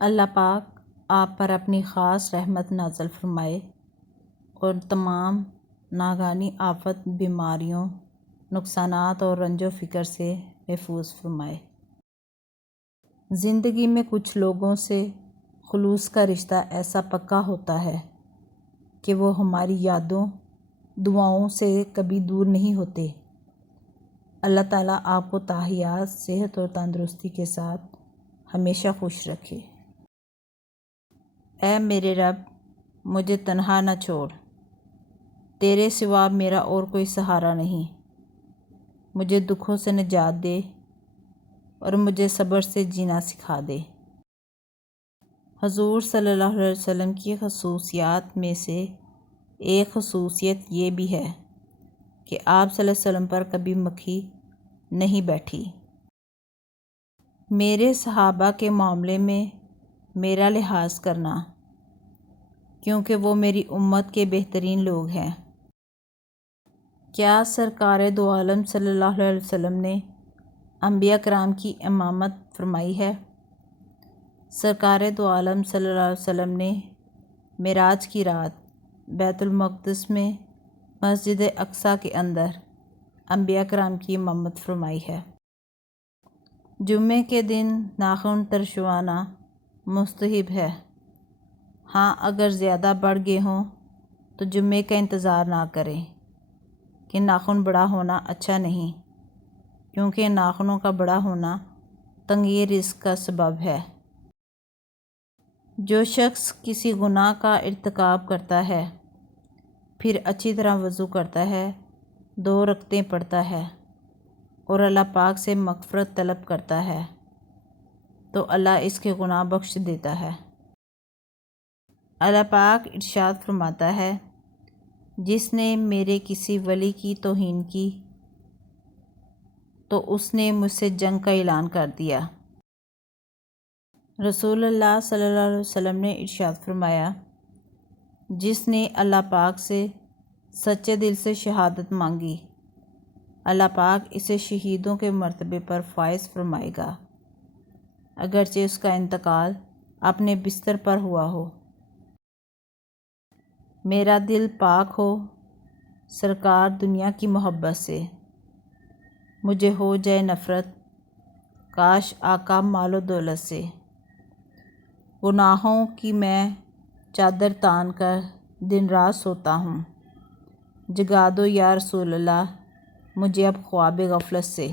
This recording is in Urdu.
اللہ پاک آپ پر اپنی خاص رحمت نازل فرمائے اور تمام ناگہانی آفت، بیماریوں، نقصانات اور رنج و فکر سے محفوظ فرمائے۔ زندگی میں کچھ لوگوں سے خلوص کا رشتہ ایسا پکا ہوتا ہے کہ وہ ہماری یادوں، دعاؤں سے کبھی دور نہیں ہوتے۔ اللہ تعالیٰ آپ کو تاحیات صحت اور تندرستی کے ساتھ ہمیشہ خوش رکھے۔ اے میرے رب، مجھے تنہا نہ چھوڑ، تیرے سوا میرا اور کوئی سہارا نہیں۔ مجھے دکھوں سے نجات دے اور مجھے صبر سے جینا سکھا دے۔ حضور صلی اللہ علیہ وسلم کی خصوصیات میں سے ایک خصوصیت یہ بھی ہے کہ آپ صلی اللہ علیہ وسلم پر کبھی مکھی نہیں بیٹھی۔ میرے صحابہ کے معاملے میں میرا لحاظ کرنا، کیونکہ وہ میری امت کے بہترین لوگ ہیں۔ کیا سرکار دو عالم صلی اللہ علیہ وسلم نے انبیاء کرام کی امامت فرمائی ہے؟ سرکار دو عالم صلی اللہ علیہ وسلم نے معراج کی رات بیت المقدس میں مسجد اقصیٰ کے اندر انبیاء کرام کی امامت فرمائی ہے۔ جمعے کے دن ناخن ترشوانا مستحب ہے۔ ہاں، اگر زیادہ بڑھ گئے ہوں تو جمعے کا انتظار نہ کریں کہ ناخن بڑا ہونا اچھا نہیں، کیونکہ ناخنوں کا بڑا ہونا تنگی رزق کا سبب ہے۔ جو شخص کسی گناہ کا ارتکاب کرتا ہے، پھر اچھی طرح وضو کرتا ہے، 2 رکعتیں پڑھتا ہے اور اللہ پاک سے مغفرت طلب کرتا ہے، تو اللہ اس کے گناہ بخش دیتا ہے۔ اللہ پاک ارشاد فرماتا ہے، جس نے میرے کسی ولی کی توہین کی تو اس نے مجھ سے جنگ کا اعلان کر دیا۔ رسول اللہ صلی اللہ علیہ وسلم نے ارشاد فرمایا، جس نے اللہ پاک سے سچے دل سے شہادت مانگی، اللہ پاک اسے شہیدوں کے مرتبے پر فائز فرمائے گا، اگرچہ اس کا انتقال اپنے بستر پر ہوا ہو۔ میرا دل پاک ہو سرکار دنیا کی محبت سے، مجھے ہو جائے نفرت کاش آقا مال و دولت سے۔ گناہوں کی میں چادر تان کر دن رات سوتا ہوں، جگا دو یا رسول اللہ مجھے اب خواب غفلت سے۔